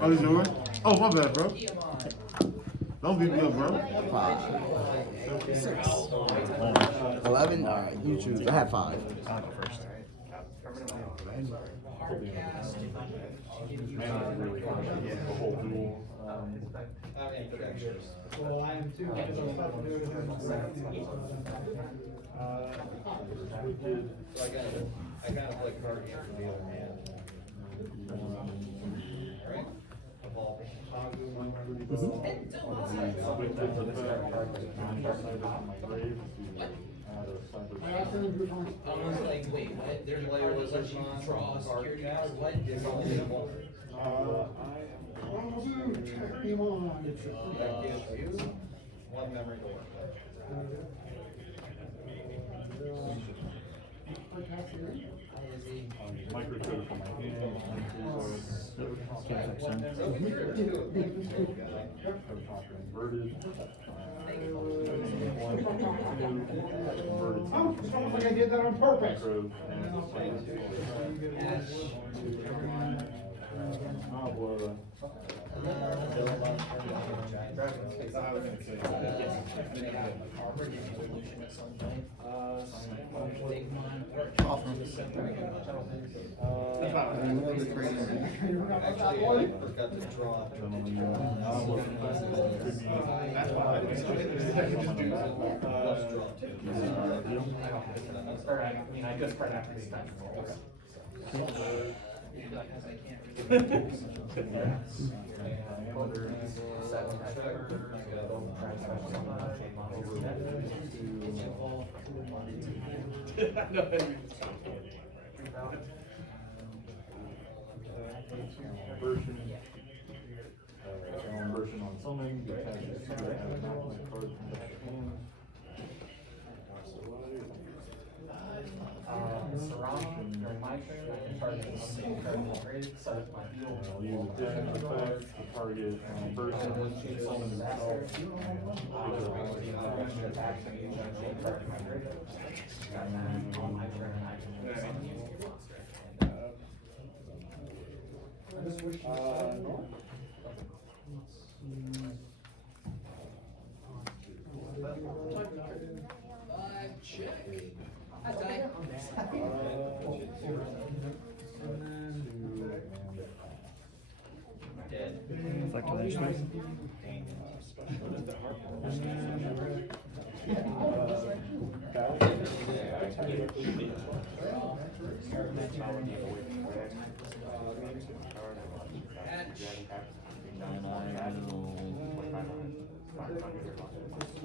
Oh, it's yours? Oh, my bad, bro. Don't beat me up, bro. 5, 6, 11. All right, you choose. I have 5. I'll go first. Well, I am too, because I was about to do it in the second. So I gotta play card game for the other hand. Alright? Evolve. Like, wait, what? There's a Play card was that a lets you non draw a card security cast. card, what? It's only one. Oh, dude, check him on. That gives you one memory to work with. Microcode for my hand. So you're a two. Inverted. Oh, it's almost like I did that on purpose. Actually, I forgot to draw. That's why I didn't Plus draw two. Or, I mean, I just right after this time. Version on summoning, attaches to the card from the hand. Serrano, during my turn, I can target a single card in the grave, set up my heal. I'll use addition effect to target person, summon himself. Attacks and use a shape card in my grave. And then on my turn, I can summon you. Check. Hi, Ty. Dead. Effective action.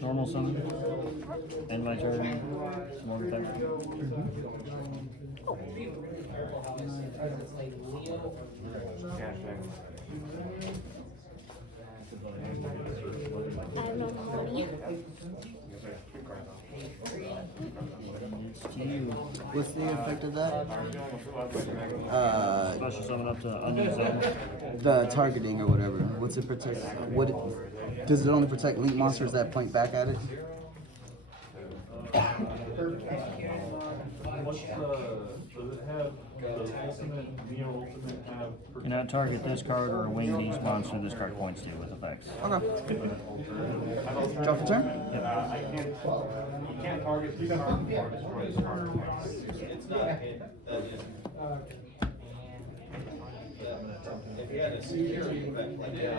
Normal summon. End my turn. More protection. I don't know money. It's to you. What's the effect of that? Special summon up to unknown zone. The targeting or whatever. What's it protect? What does it only protect link monsters that point back at it? What's does it have the ultimate, Neo Ultimate have? Cannot target this card or a winged beast monster this card points to with effects. Okay. Draw for turn? You can't target this card or destroy this card. It's not a hit, that is. If you had a security effect like that.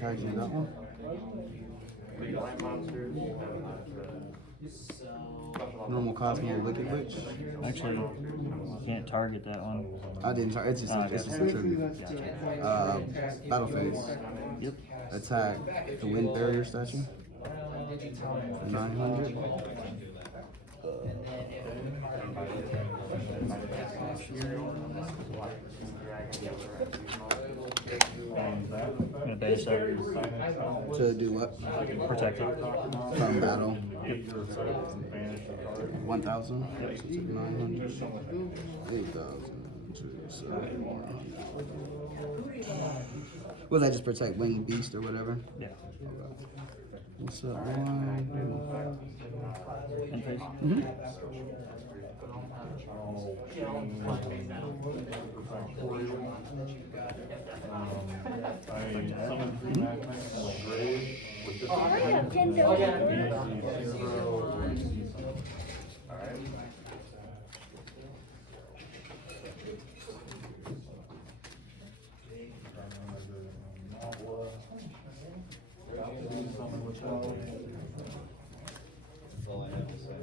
Card you got one? Normal Kozmo Wicked Witch. Actually, you can't target that one. I didn't try. It's just a tribute. Battle phase. Yep. Attack the wind barrier statue. 900. Gonna base that. To do what? Protect it. From battle. 1,000. 900. 8,000. Will that just protect winged beast or whatever? Yeah. What's up, one? End phase. I'll change Factorial. I summon 3 magnets from my grave with different have things, 10 and billion. then AC 0 or AC something. Summon with that. That's all I have to say.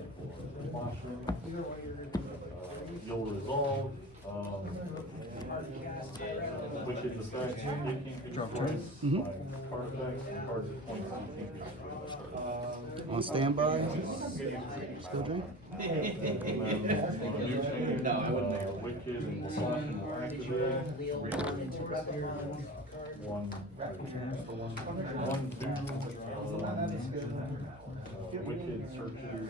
You'll resolve, wicked effects, you can't be destroyed by card effects, cards at points you can't be destroyed. On standby. Still drink? No, I wouldn't. Wicked and Slashing will activate. One, wicked searches.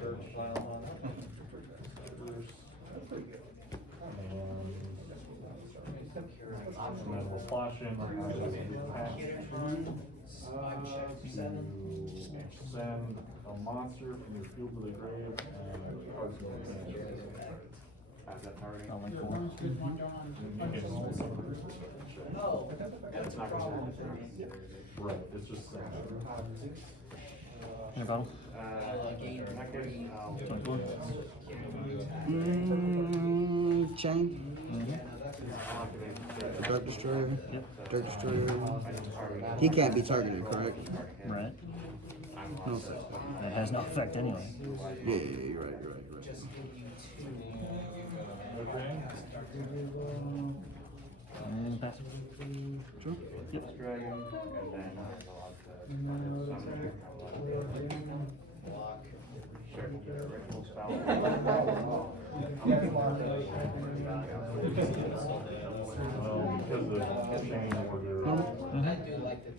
Search file on it. And then we'll flash in, I will patch to send a monster from your field to the grave and cards in your hand. I'll link for Oh. Right, it's just sad. Any bottle? Chain. The Dark Destroyer. Yep. Dark Destroyer. He can't be targeted, correct? Right. No effect. It has no effect anyway. Yeah, you're right. Okay. And pass. Sure. Yep. Because the chain order, I do like the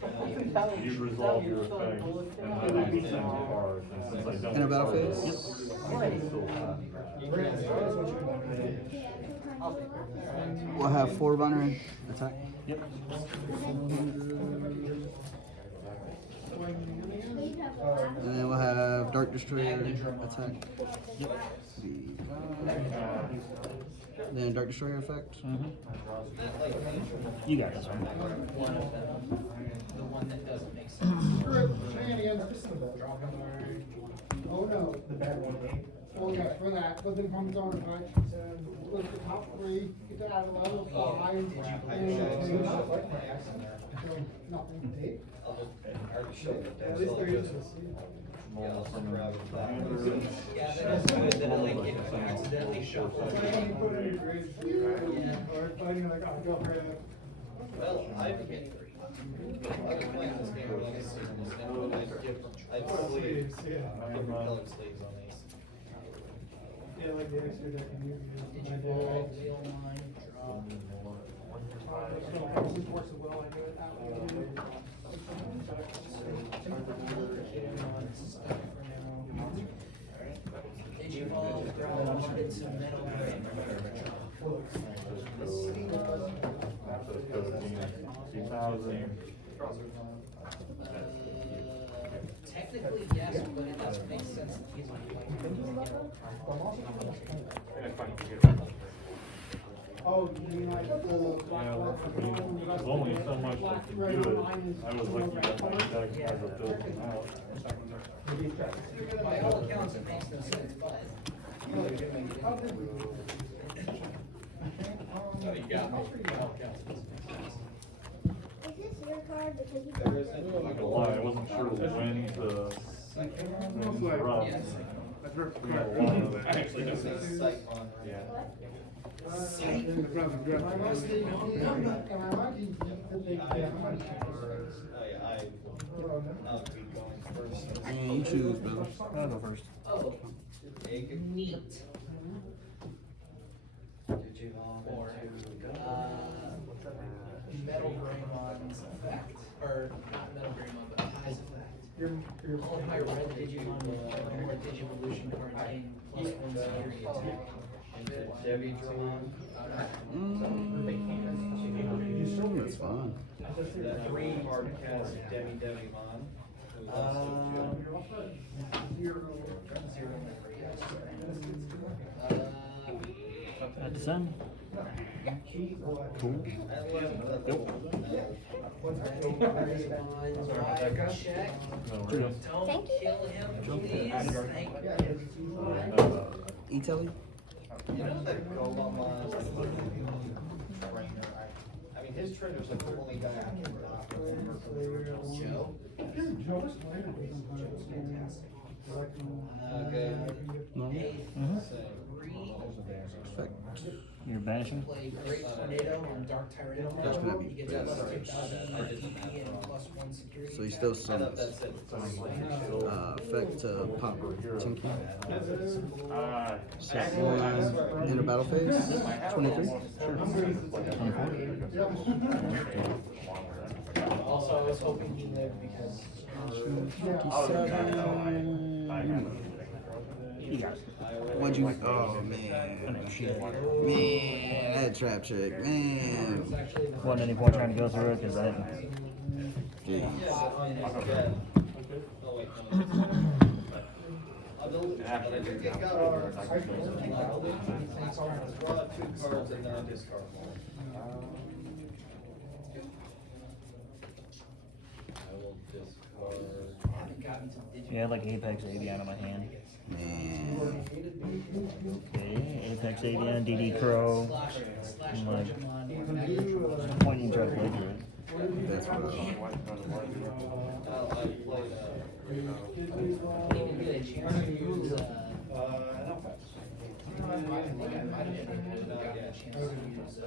you resolve your effect, and then I send a card, and since I don't. In a battle target phase? it, I can still We'll have 4 runner attack. Yep. And then we'll have Dark Destroyer attack. Yep. Then Dark Destroyer effect. You got this one. one of them, the one that doesn't make sense. Shenanigans. Oh no. The bad one. Oh yes, for that. Living from his own effect. Look at the top 3. Get that out of level 5. And nothing. At least there is. Normal summon commander. Yeah, that is good, that like, if you accidentally shuffle. Well, I became 3. I've been playing this game for this season, I have sleeves, different colored sleeves on these. Yeah, like the extra that can use. Did you roll wheel line, draw? It works so well, I do it that way. Digivolve, draw, wanted some metal gray. Access code being 2000. Technically, yes, but it doesn't make sense to use Oh, you mean like the black Yeah, one? I mean, there's only so much that can do it. I was looking at my deck as I built them out. By all accounts, it makes no sense, but. No, you got me. By all accounts, it doesn't make sense. Is this your card? Because you There isn't. I'm not gonna lie, I wasn't sure when to run. Yes. Actually, this is sight on, yeah. Am I rusty? Am I lucky that they can't hunt? I'll be going first. And you choose, brother. I'll go first. Oh, neat. Or, Metal Greymon's effect, or not Metal Greymon, but Kai's effect. All of my red Digimon with more Digivolution cards gain +1 security attack. Debbie drawn. That's fine. That 3 hard cast Debbie Mon. Who also Zero. At the sun. Cool. Check. Don't Thank you. kill him, please. Thank E-Telly? You know that Kozmo trainer, I mean, his trainer's like the only guy I can rock with. Joe. Okay. No. Perfect. You're banishing. Play Great Tornado on Dark Tyranno. That's gonna be He gets bad. plus 2,000 DP and plus 1 security. So you still I summon thought that's it. effect pop Tinky. Uh, Set one in a battle phase. 23. Also, I was hoping he lived because. 57. You got it. What'd you? Oh man. Man, that trap check. Man. Wasn't any point trying to go through it because I didn't. Jeez. Draw 2 cards and then discard one. I will discard. Yeah, I had like Apex Avian on my hand. Man. Okay, Apex Avian, DD Crow. I'm like, pointing try to play through it. That's what I played. Even get a chance to use. I might have gotten a chance to use.